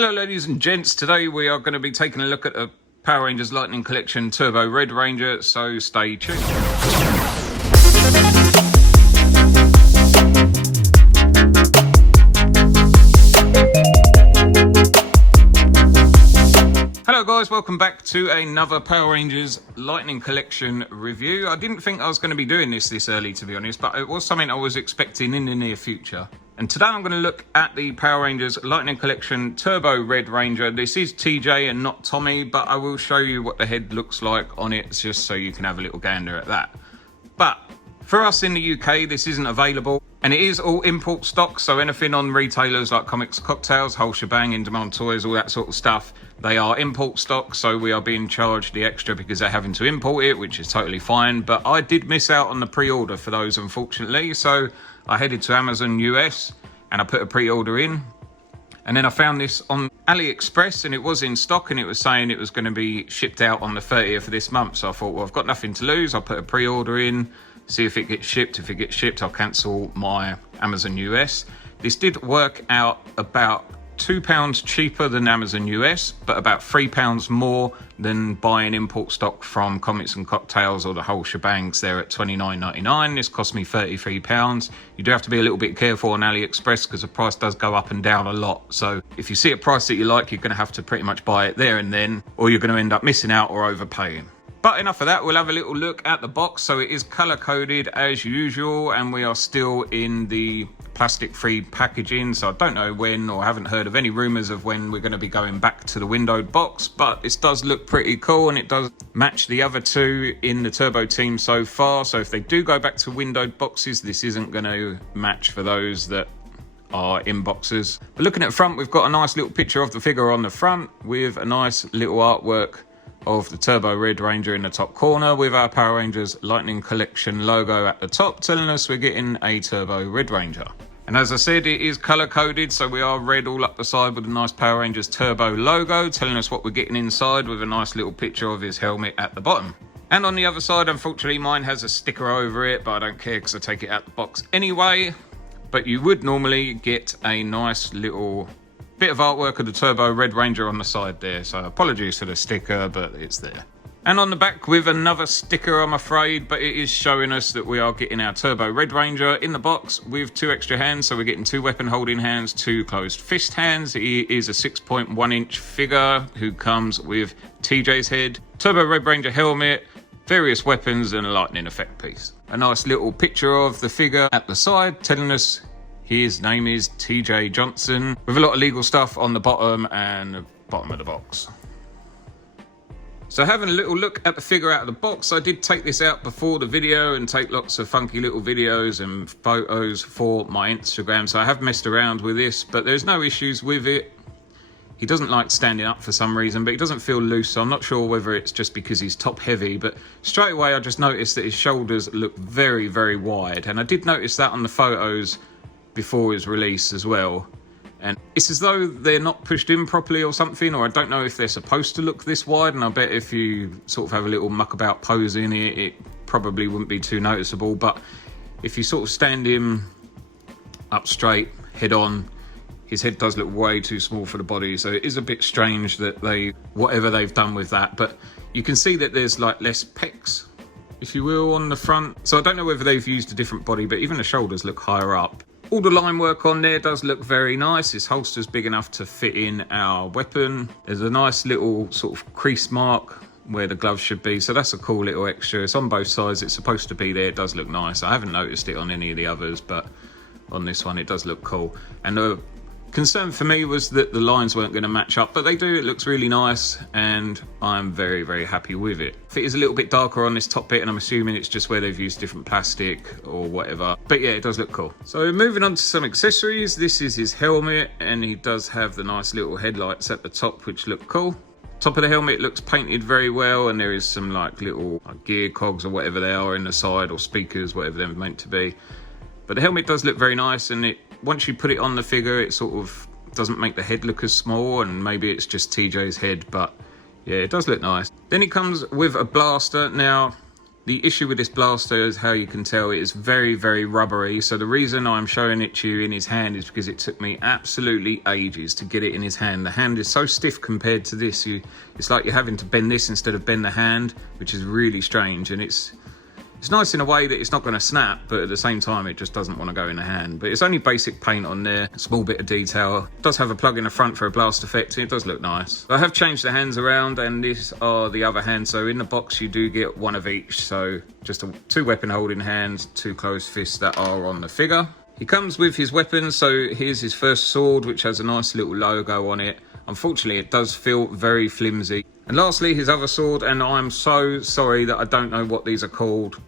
Hello ladies and gents, today we are going to be taking a look at the Power Rangers Lightning Collection Turbo Red Ranger, so stay tuned. Hello guys, welcome back to another Power Rangers Lightning Collection review. I didn't think I was going to be doing this early, to be honest, but it was something I was expecting in the near future. And today I'm going to look at the Power Rangers Lightning Collection Turbo Red Ranger. This is TJ and not Tommy, but I will show you what the head looks like on it, just so you can have a little gander at that. But for us in the UK, this isn't available, and it is all import stock, so anything on retailers like Comics Cocktails, Whole Shebang, mmprtoys, all that sort of stuff, they are import stock, so we are being charged the extra because they're having to import it, which is totally fine. But I did miss out on the pre-order for those, unfortunately, so I headed to Amazon US and I put a pre-order in, and then I found this on AliExpress and it was in stock, and it was saying it was going to be shipped out on the 30th of this month. So I thought, well, I've got nothing to lose, I'll put a pre-order in, see if it gets shipped. If it gets shipped, I'll cancel my Amazon US. This did work out about £2 cheaper than Amazon US, but about £3 more than buying import stock from Comics and Cocktails or the Whole Shebangs. They're at £29.99. This cost me £33. You do have to be a little bit careful on AliExpress because the price does go up and down a lot. So if you see a price that you like, you're going to have to pretty much buy it there and then, or you're going to end up missing out or overpaying. But enough of that, we'll have a little look at the box. So it is color coded as usual, and we are still in the plastic free packaging. So I don't know when, or haven't heard of any rumors of when we're going to be going back to the windowed box, but this does look pretty cool, and it does match the other two in the Turbo team so far. So if they do go back to windowed boxes, this isn't going to match for those that are in boxes. But looking at the front, we've got a nice little picture of the figure on the front with a nice little artwork of the Turbo Red Ranger in the top corner, with our Power Rangers Lightning Collection logo at the top, telling us we're getting a Turbo Red Ranger. And as I said, it is color coded, so we are red all up the side with a nice Power Rangers Turbo logo, telling us what we're getting inside, with a nice little picture of his helmet at the bottom. And on the other side, unfortunately, mine has a sticker over it, but I don't care because I take it out the box anyway. But you would normally get a nice little bit of artwork of the Turbo Red Ranger on the side there, so apologies for the sticker, but it's there. And on the back with another sticker, I'm afraid, but it is showing us that we are getting our Turbo Red Ranger in the box with 2 extra hands, so we're getting 2 weapon holding hands, 2 closed fist hands. He is a 6.1 inch figure who comes with TJ's head, Turbo Red Ranger helmet, various weapons, and a lightning effect piece. A nice little picture of the figure at the side telling us his name is TJ Johnson, with a lot of legal stuff on the bottom and the bottom of the box. So having a little look at the figure out of the box, I did take this out before the video and take lots of funky little videos and photos for my Instagram. So I have messed around with this, but there's no issues with it. He doesn't like standing up for some reason, but he doesn't feel loose, so I'm not sure whether it's just because he's top heavy, but straight away I just noticed that his shoulders look very, very wide. And I did notice that on the photos before his release as well, and it's as though they're not pushed in properly or something, or I don't know if they're supposed to look this wide. And I bet if you sort of have a little muck about pose in it, it probably wouldn't be too noticeable. But if you sort of stand him up straight, head on, his head does look way too small for the body, so it is a bit strange that whatever they've done with that. But you can see that there's like less pecs, if you will, on the front, so I don't know whether they've used a different body, but even the shoulders look higher up. All the line work on there does look very nice. His holster's big enough to fit in our weapon. There's a nice little sort of crease mark where the gloves should be, so that's a cool little extra. It's on both sides, it's supposed to be there. It does look nice. I haven't noticed it on any of the others, but on this one it does look cool. And the concern for me was that the lines weren't going to match up, but they do. It looks really nice, and I'm very, very happy with it. It is a little bit darker on this top bit, and I'm assuming it's just where they've used different plastic or whatever. But yeah, it does look cool. So moving on to some accessories, this is his helmet, and he does have the nice little headlights at the top, which look cool. Top of the helmet looks painted very well, and there is some like little gear cogs or whatever they are in the side, or speakers, whatever they're meant to be. But the helmet does look very nice, and once you put it on the figure, it sort of doesn't make the head look as small, and maybe it's just TJ's head, but yeah, it does look nice. Then it comes with a blaster. Now, The issue with this blaster is how you can tell it is very, very rubbery. So the reason I'm showing it to you in his hand is because it took me absolutely ages to get it in his hand. The hand is so stiff compared to this. It's like you're having to bend this instead of bend the hand, which is really strange. And it's nice in a way that it's not going to snap, but at the same time it just doesn't want to go in the hand. But it's only basic paint on there, a small bit of detail. It does have a plug in the front for a blast effect, and it does look nice. I have changed the hands around, and these are the other hands. So in the box you do get one of each, so just two weapon holding hands, two closed fists that are on the figure. He comes with his weapons, so here's his first sword, which has a nice little logo on it. Unfortunately, it does feel very flimsy. And lastly, his other sword, and I'm so sorry that I don't know what these are called.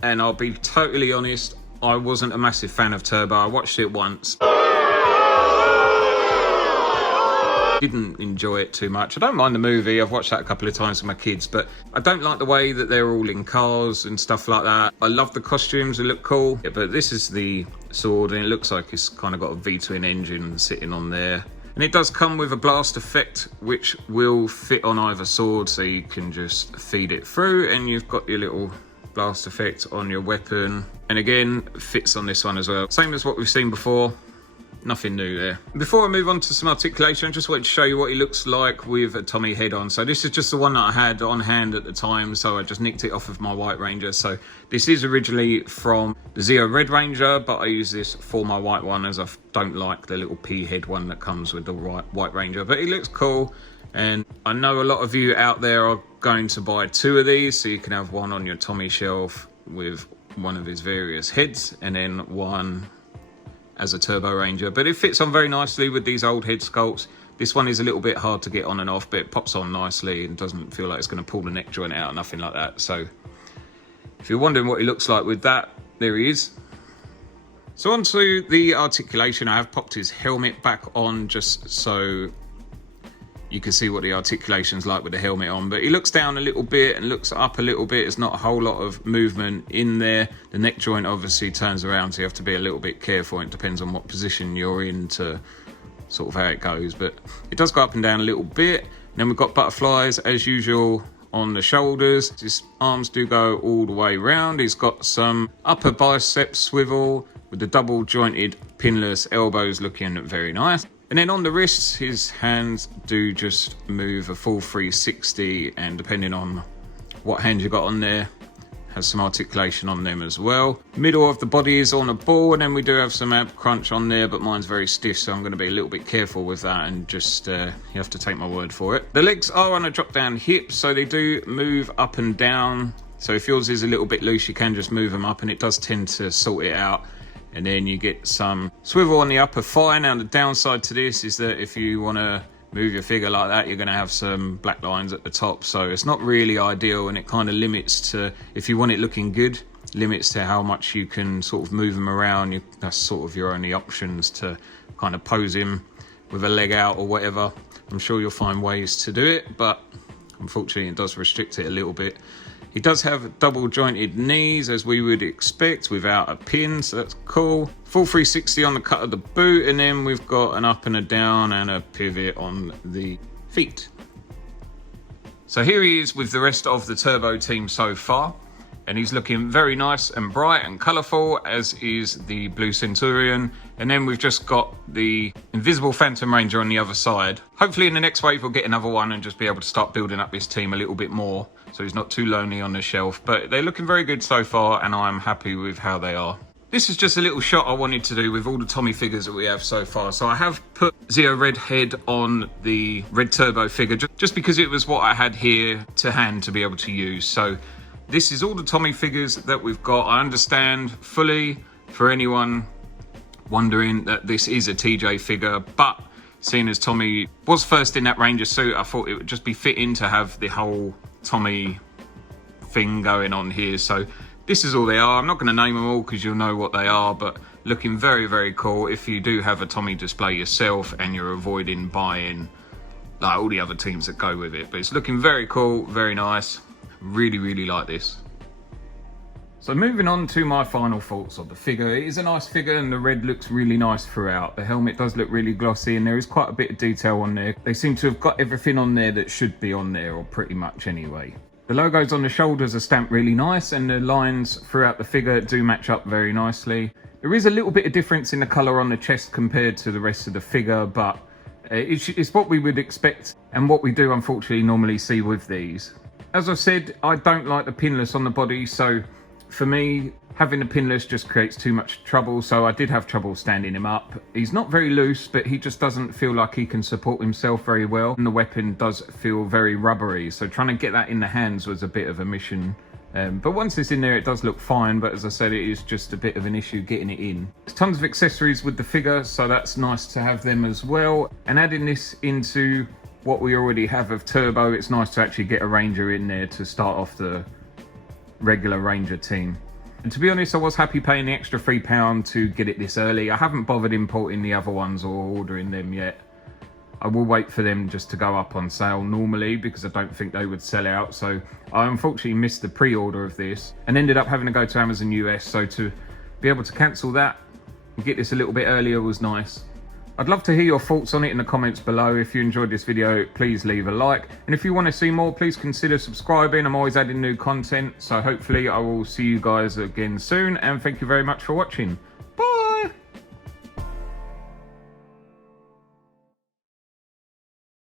And I'll be totally honest, I wasn't a massive fan of Turbo. I watched it once. Didn't enjoy it too much. I don't mind the movie. I've watched that a couple of times with my kids, but I don't like the way that they're all in cars and stuff like that. I love the costumes, they look cool. Yeah, but this is the sword, and it looks like it's kind of got a V-twin engine sitting on there. And it does come with a blast effect, which will fit on either sword, so you can just feed it through, and you've got your little blast effect on your weapon, and again fits on this one as well, same as what we've seen before. Nothing new there. Before I move on to some articulation, I just wanted to show you what he looks like with a Tommy head on. So this is just the one that I had on hand at the time, so I just nicked it off of my White Ranger. So this is originally from the Zeo Red Ranger, but I use this for my white one as I don't like the little P head one that comes with the White Ranger. But it looks cool, and I know a lot of you out there are going to buy two of these, so you can have one on your Tommy shelf with one of his various heads, and then one as a Turbo Ranger. But it fits on very nicely with these old head sculpts. This one is a little bit hard to get on and off, but it pops on nicely and doesn't feel like it's going to pull the neck joint out, nothing like that. So if you're wondering what he looks like with that, there he is. So onto the articulation. I have popped his helmet back on just so you can see what the articulation's like with the helmet on, but he looks down a little bit and looks up a little bit. There's not a whole lot of movement in there. The neck joint obviously turns around, so you have to be a little bit careful. It depends on what position you're in to sort of how it goes, but it does go up and down a little bit. And then we've got butterflies as usual on the shoulders. His arms do go all the way around. He's got some upper bicep swivel with the double jointed pinless elbows, looking very nice. And then on the wrists, his hands do just move a full 360, and depending on what hand you got on there, has some articulation on them as well. Middle of the body is on a ball, and then we do have some ab crunch on there, but mine's very stiff, so I'm going to be a little bit careful with that, and just you have to take my word for it. The legs are on a drop down hip, so they do move up and down. So if yours is a little bit loose, you can just move them up, and it does tend to sort it out. And then you get some swivel on the upper thigh. Now the downside to this is that if you want to move your figure like that, you're going to have some black lines at the top, so it's not really ideal, and it kind of limits to, if you want it looking good, limits to how much you can sort of move them around. That's sort of your only options, to kind of pose him with a leg out or whatever. I'm sure you'll find ways to do it, but unfortunately it does restrict it a little bit. He does have double jointed knees, as we would expect, without a pin, so that's cool. Full 360 on the cut of the boot, and then we've got an up and a down and a pivot on the feet. So here he is with the rest of the Turbo team so far, and he's looking very nice and bright and colourful, as is the Blue Centurion. And then we've just got the Invisible Phantom Ranger on the other side. Hopefully in the next wave we'll get another one and just be able to start building up this team a little bit more, so he's not too lonely on the shelf. But they're looking very good so far, and I'm happy with how they are. This is just a little shot I wanted to do with all the Tommy figures that we have so far. So I have put Zeo Red head on the Red Turbo figure just because it was what I had here to hand to be able to use. So this is all the Tommy figures that we've got. I understand fully for anyone wondering that this is a TJ figure, but seeing as Tommy was first in that Ranger suit, I thought it would just be fitting to have the whole Tommy thing going on here. So this is all they are. I'm not going to name them all because you'll know what they are, but looking very, very cool. If you do have a Tommy display yourself and you're avoiding buying like all the other teams that go with it, but it's looking very cool, very nice. Really, really like this. So moving on to my final thoughts of the figure. It is a nice figure, and the red looks really nice throughout. The helmet does look really glossy, and there is quite a bit of detail on there. They seem to have got everything on there that should be on there, or pretty much anyway. The logos on the shoulders are stamped really nice, and the lines throughout the figure do match up very nicely. There is a little bit of difference in the colour on the chest compared to the rest of the figure, but it's what we would expect and what we do unfortunately normally see with these. As I've said, I don't like the pinless on the body, so for me, having the pinless just creates too much trouble, so I did have trouble standing him up. He's not very loose, but he just doesn't feel like he can support himself very well, and the weapon does feel very rubbery, so trying to get that in the hands was a bit of a mission. But once it's in there, it does look fine, but as I said, it is just a bit of an issue getting it in. There's tons of accessories with the figure, so that's nice to have them as well. And adding this into what we already have of Turbo, it's nice to actually get a Ranger in there to start off the regular Ranger team. And to be honest, I was happy paying the extra £3 to get it this early. I haven't bothered importing the other ones or ordering them yet. I will wait for them just to go up on sale normally, because I don't think they would sell out. So I unfortunately missed the pre-order of this and ended up having to go to Amazon US. So to be able to cancel that and get this a little bit earlier was nice. I'd love to hear your thoughts on it in the comments below. If you enjoyed this video, please leave a like. And if you want to see more, please consider subscribing. I'm always adding new content. So hopefully I will see you guys again soon. And thank you very much for watching.